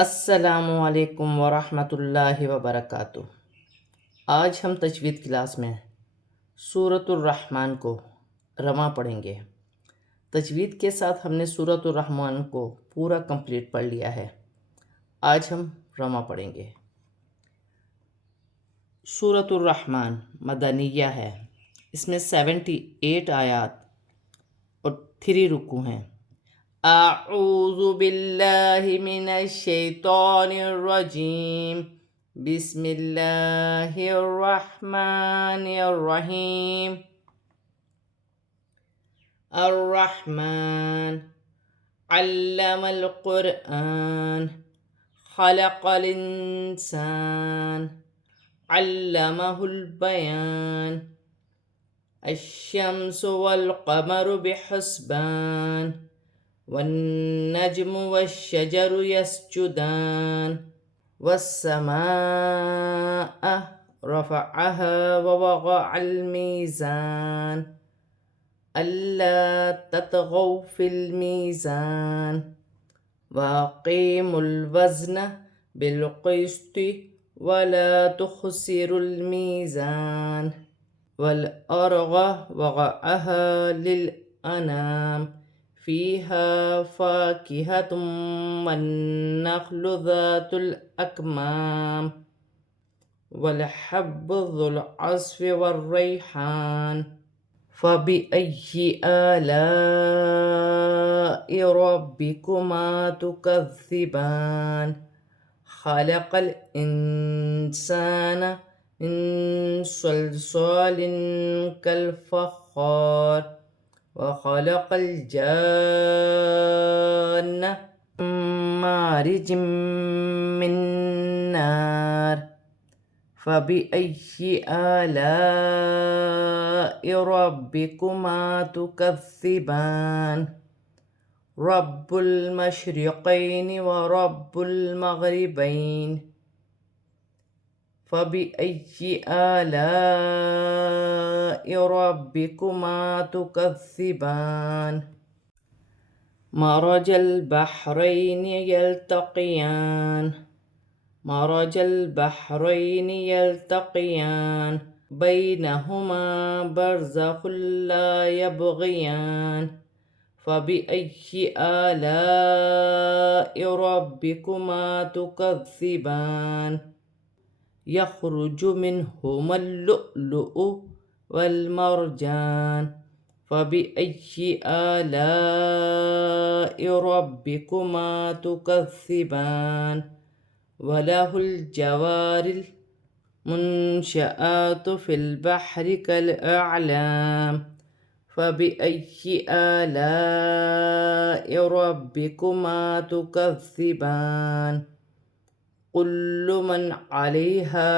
अस्सलामुअलैकुम वरहमतुल्लाहि वबरकातुह। आज हम तजवीद क्लास में सूरतुर रहमान को रमा पढ़ेंगे। तजवीद के साथ हमने सूरतुर रहमान को पूरा कंप्लीट पढ़ लिया है। आज हम रमा पढ़ेंगे। सूरतुर रहमान मदनिया है। इसमें 78 आयात और 3 रुकू हैं। अऊज़ु बिल्लाहि मिनश शैतानिर रजीम। बिस्मिल्लाहिर्रहमानिर्रहीम। अर्रहमान अल्लमल कुरआन खलक़ल इंसान अल्लमहुल बयान। अश्शम्सु वल क़मरु बिहुस्बान वन्नज्मु वश्शजरु यस्जुदान वस्समाअ रफ़अहा ववضअल मीज़ान अल्ला ततग़ौ फ़िल मीज़ान वअक़ीमुल वज़्न बिलक़िस्ति वला तुख़सिरुल मीज़ान वल अर्ज़ वज़अहा लिल अनाम फ़ीहा फ़ाकिहतुम वन्नख़्लु ज़ातुल अकमाम वल हब्बु ज़ुल अस्फ़ि वर्रैहान फ़बिअय्यि आलाइ रब्बिकुमा तुकज़्ज़िबान। खलक़ल इंसान मिन सल्सालिन कल फ़ख़्ख़ार वखलक़ल जान्न मिन मारिजिम मिन नार फ़बिअय्यि आलाइ रब्बिकुमा तुकज़्ज़िबान। रब्बुल मशरिक़ैनि व रब्बुल मग़रिबैन फ़बिअय्यि आलाइ रब्बिकुमा तुकज़्ज़िबान। मरजल बहरैनि यल्तक़ियान मरजल बहरैनि यल्तक़ियान बैनहुमा बरज़ख़ुन ला यबग़ियान फ़बिअय्यि आलाइ रब्बिकुमा तुकज़्ज़िबान। यख़रुजु मिनहुमल लुअ्लुअु वल मरजान फ़बिअय्यि आलाइ रब्बिकुमा तुकज़्ज़िबान। वलहुल जवारिल मुनशआतु फ़िल बहरि कल अअलाम फ़बिअय्यि आलाइ रब्बिकुमा तुकज़्ज़िबान। कुल्लु मन अलैहा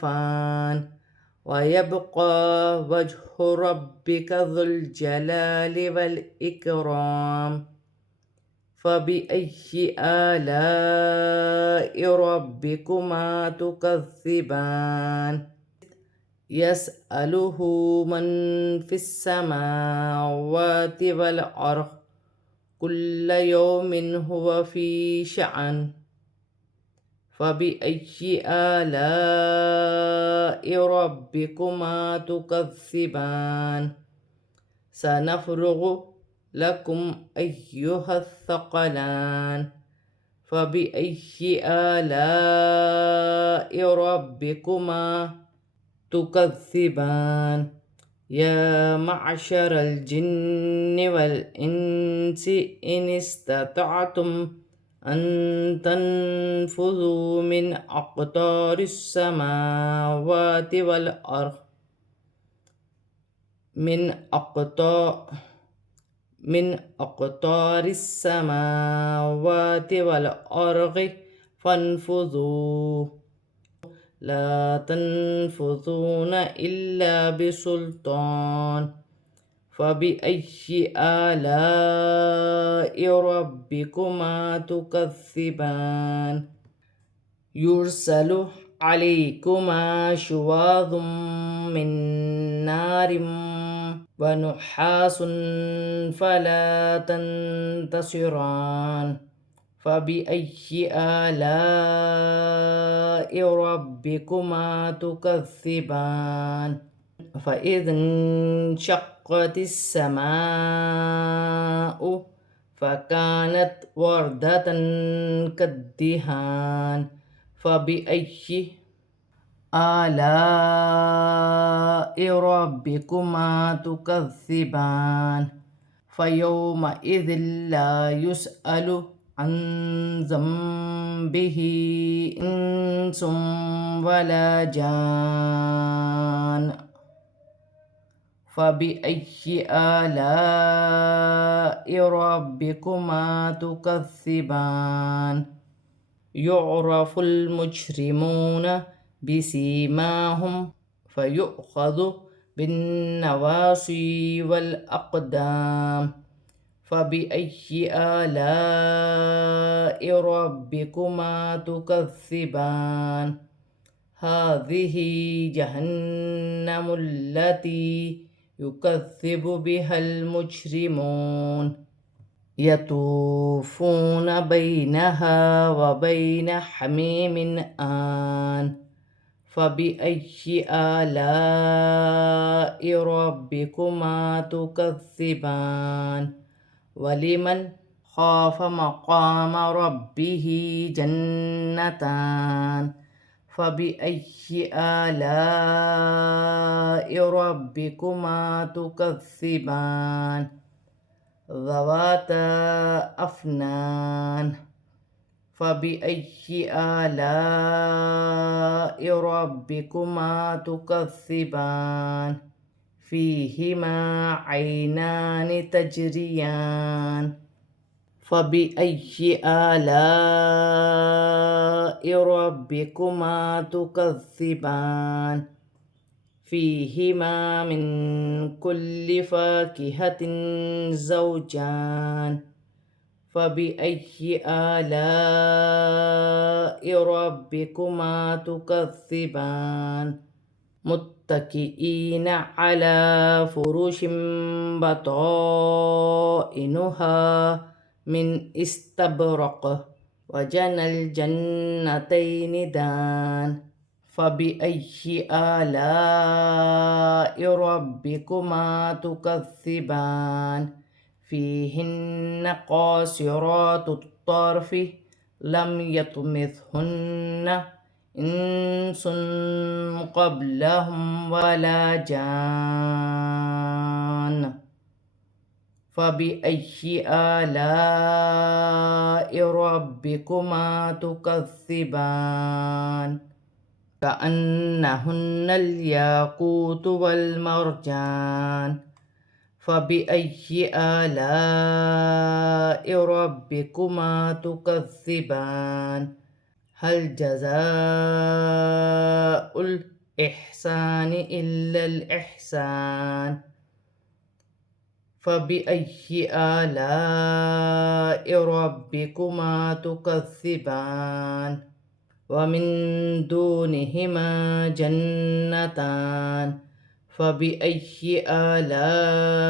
फ़ान वयब्क़ा वज्हु रब्बिका ज़ुल जलालि वल इकराम फ़बिअय्यि आलाइ रब्बिकुमा तुकज़्ज़िबान। यसअलुहु मन फ़िस्समावाति वल अर्ज़ कुल्ल यौमिन हुवा फ़ी शअन फ़बिअय्यि आलाइ रब्बिकुमा तुकज़्ज़िबान। सनफ़्रुग़ु लकुम अय्युहस्सक़लान फ़बिअय्यि आलाइ रब्बिकुमा तुकज़्ज़िबान। या मअशरल जिन्नि वल इंसि इन इस्ततअतुम अन तन्फुज़ू मिन अक़तारिस समावाति वल अर्ज़ मिन अक़तारिस समावाति वल अर्ज़ फ़न्फुज़ू ला तन्फुज़ून इल्ला बिसुल्तान फ़बिअय्यि आलाइ रब्बिकुमा तुकज़्ज़िबान। युरसलु अलैकुमा शुवाज़ुम मिन नारिम व नुहासुन फला तंतसिरान فبأي آلاء ربكما تكذبان فإذا انشقت السماء فكانت وردة كالدهان فبأي آلاء ربكما تكذبان فيومئذ لا يسأل عن ذنبه إنس ولا جان فبأي آلاء ربكما تكذبان يعرف المجرمون بسيماهم فيؤخذ بالنواصي والأقدام فبأي آلاء ربكما تكذبان هذه جهنم التي يكذب بها المجرمون يطوفون بينها وبين حميم آن فبأي آلاء ربكما تكذبان ولمن خاف مقام ربه جنتان فبأي آلاء ربكما تكذبان ذواتا أفنان فبأي آلاء ربكما تكذبان فيهما عينان تجريان فبأي آلاء ربكما تكذبان فيهما من كل فاكهة زوجان فبأي آلاء ربكما تكذبان متكئين على فرش بطائنها من استبرق وجنى الجنتين دان فبأي آلاء ربكما تكذبان فيهن قاصرات الطرف لم يطمثهن إنس قبلهم ولا جان فبأي آلاء ربكما تكذبان كأنهن الياقوت والمرجان فبأي آلاء ربكما تكذبان هل جزاء الإحسان إلا الإحسان فبأي آلاء ربكما تكذبان ومن دونهما جنتان فبأي آلاء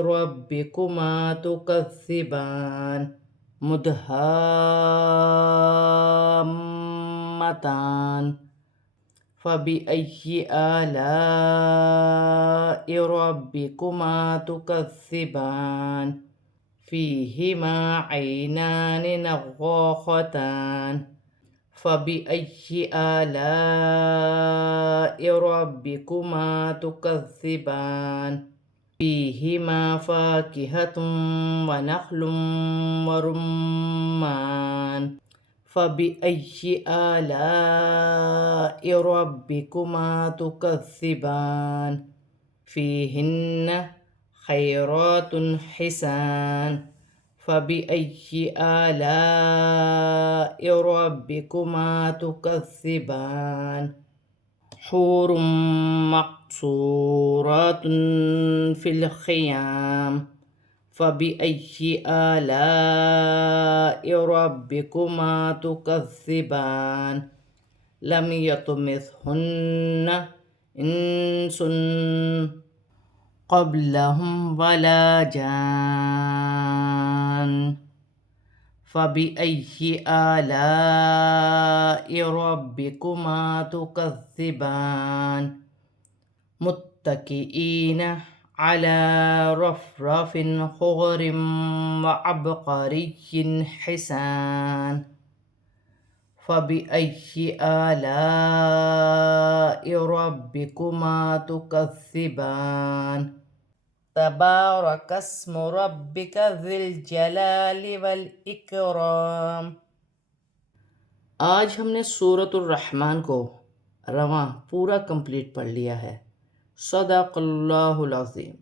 ربكما تكذبان مدهامتان فبأي آلاء ربكما تكذبان فيهما عينان نضاختان فبأي آلاء ربكما تكذبان فيهما فاكهة ونخل ورمان فبأي آلاء ربكما تكذبان فيهن خيرات حسان فبأي آلاء ربكما تكذبان حور مقصورات في الخيام فبأي آلاء ربكما تكذبان لم يطمثهن إنس قبلهم ولا جان फ़बिअय्यि आलाइ रब्बिकुमा तुकज़्ज़िबान मुत्तकिईन अला रफ़रफ़िन ख़ुज़रिन व अबक़रिय्यिन हिसान फ़बिअय्यि आलाइ रब्बिकुमा तुकज़्ज़िबान तबारकस्मु रब्बिका ज़िल जलाली वल इकराम। आज हमने सूरतुर रहमान को रवां पूरा कंप्लीट पढ़ लिया है। सदक़ल्लाहुल अज़ीम।